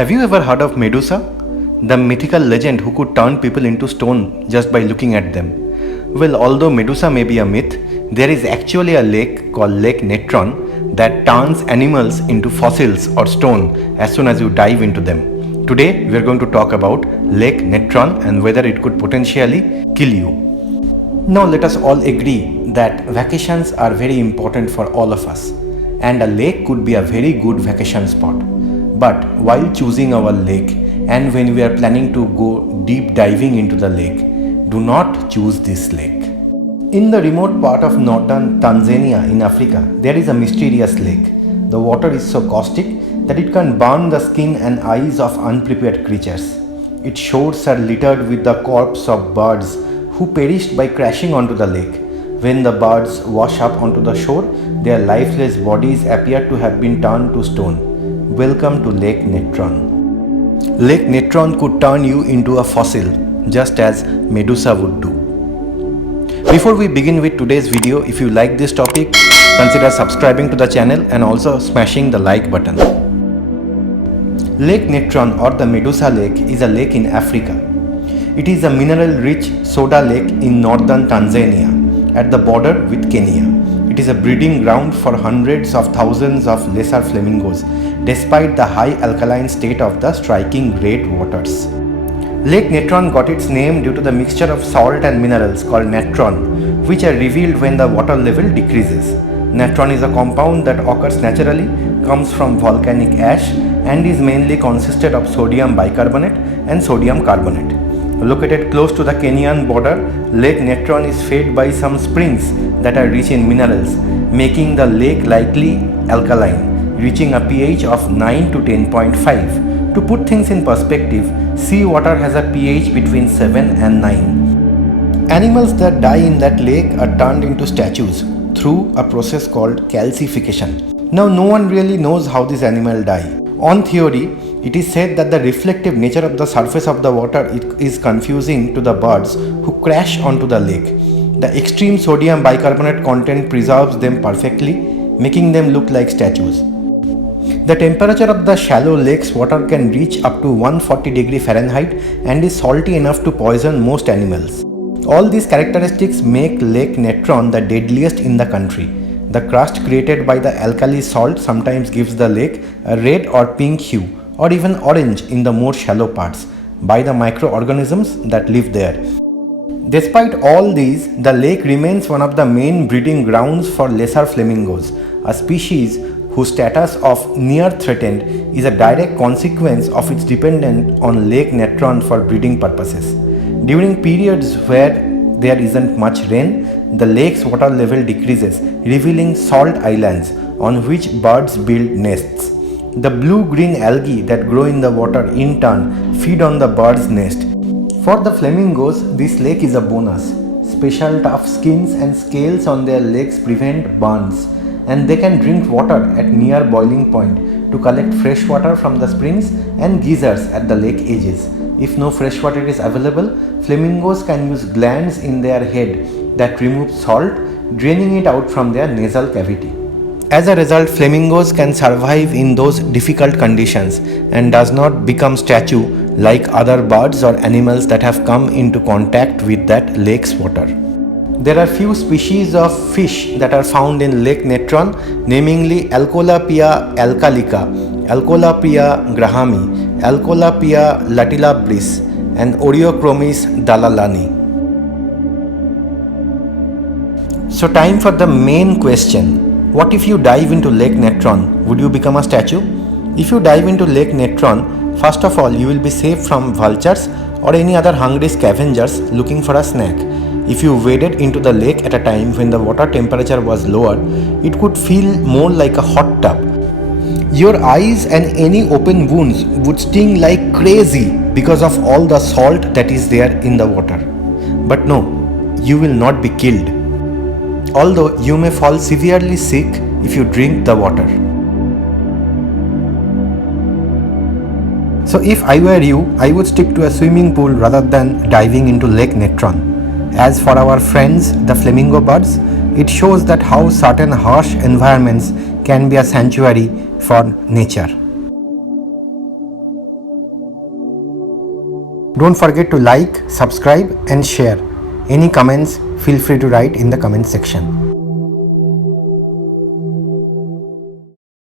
Have you ever heard of Medusa? The mythical legend who could turn people into stone just by looking at them. Well, although Medusa may be a myth, there is actually a lake called Lake Natron that turns animals into fossils or stone as soon as you dive into them. Today we are going to talk about Lake Natron and whether it could potentially kill you. Now let us all agree that vacations are very important for all of us, and a lake could be a very good vacation spot. But while choosing our lake and when we are planning to go deep diving into the lake, do not choose this lake. In the remote part of northern Tanzania in Africa, there is a mysterious lake. The water is so caustic that it can burn the skin and eyes of unprepared creatures. Its shores are littered with the corpses of birds who perished by crashing onto the lake. When the birds wash up onto the shore, their lifeless bodies appear to have been turned to stone. Welcome to Lake Natron. Lake Natron could turn you into a fossil, just as Medusa would do. Before we begin with today's video, if you like this topic, consider subscribing to the channel and also smashing the like button. Lake Natron or the Medusa Lake is a lake in Africa. It is a mineral-rich soda lake in northern Tanzania at the border with Kenya. It is a breeding ground for hundreds of thousands of lesser flamingos, despite the high alkaline state of the striking great waters. Lake Natron got its name due to the mixture of salt and minerals called natron, which are revealed when the water level decreases. Natron is a compound that occurs naturally, comes from volcanic ash, and is mainly consisted of sodium bicarbonate and sodium carbonate. Located close to the Kenyan border, Lake Natron is fed by some springs that are rich in minerals, making the lake likely alkaline, reaching a pH of 9 to 10.5. To put things in perspective, seawater has a pH between 7 and 9. Animals that die in that lake are turned into statues through a process called calcification. Now, no one really knows how these animals die. On theory, it is said that the reflective nature of the surface of the water is confusing to the birds who crash onto the lake. The extreme sodium bicarbonate content preserves them perfectly, making them look like statues. The temperature of the shallow lake's water can reach up to 140 degrees Fahrenheit and is salty enough to poison most animals. All these characteristics make Lake Natron the deadliest in the country. The crust created by the alkali salt sometimes gives the lake a red or pink hue, or even orange in the more shallow parts, by the microorganisms that live there. Despite all these, the lake remains one of the main breeding grounds for lesser flamingos, a species whose status of near threatened is a direct consequence of its dependence on Lake Natron for breeding purposes. During periods where there isn't much rain, the lake's water level decreases, revealing salt islands on which birds build nests. The blue-green algae that grow in the water in turn feed on the bird's nest. For the flamingos, this lake is a bonus. Special tough skins and scales on their legs prevent burns, and they can drink water at near boiling point to collect fresh water from the springs and geysers at the lake edges. If no fresh water is available, flamingos can use glands in their head that remove salt, draining it out from their nasal cavity. As a result, flamingos can survive in those difficult conditions and does not become statue like other birds or animals that have come into contact with that lake's water. There are few species of fish that are found in Lake Natron, namely Alcolapia alcalica, Alcolapia grahami, Alcolapia latilabris, and Oreochromis dalalani. So time for the main question. What if you dive into Lake Natron? Would you become a statue? If you dive into Lake Natron, first of all, you will be safe from vultures or any other hungry scavengers looking for a snack. If you waded into the lake at a time when the water temperature was lower, it could feel more like a hot tub. Your eyes and any open wounds would sting like crazy because of all the salt that is there in the water. But no, you will not be killed. Although you may fall severely sick if you drink the water. So if I were you, I would stick to a swimming pool rather than diving into Lake Natron. As for our friends, the flamingo birds, it shows that how certain harsh environments can be a sanctuary for nature. Don't forget to like, subscribe and share. Any comments, feel free to write in the comment section.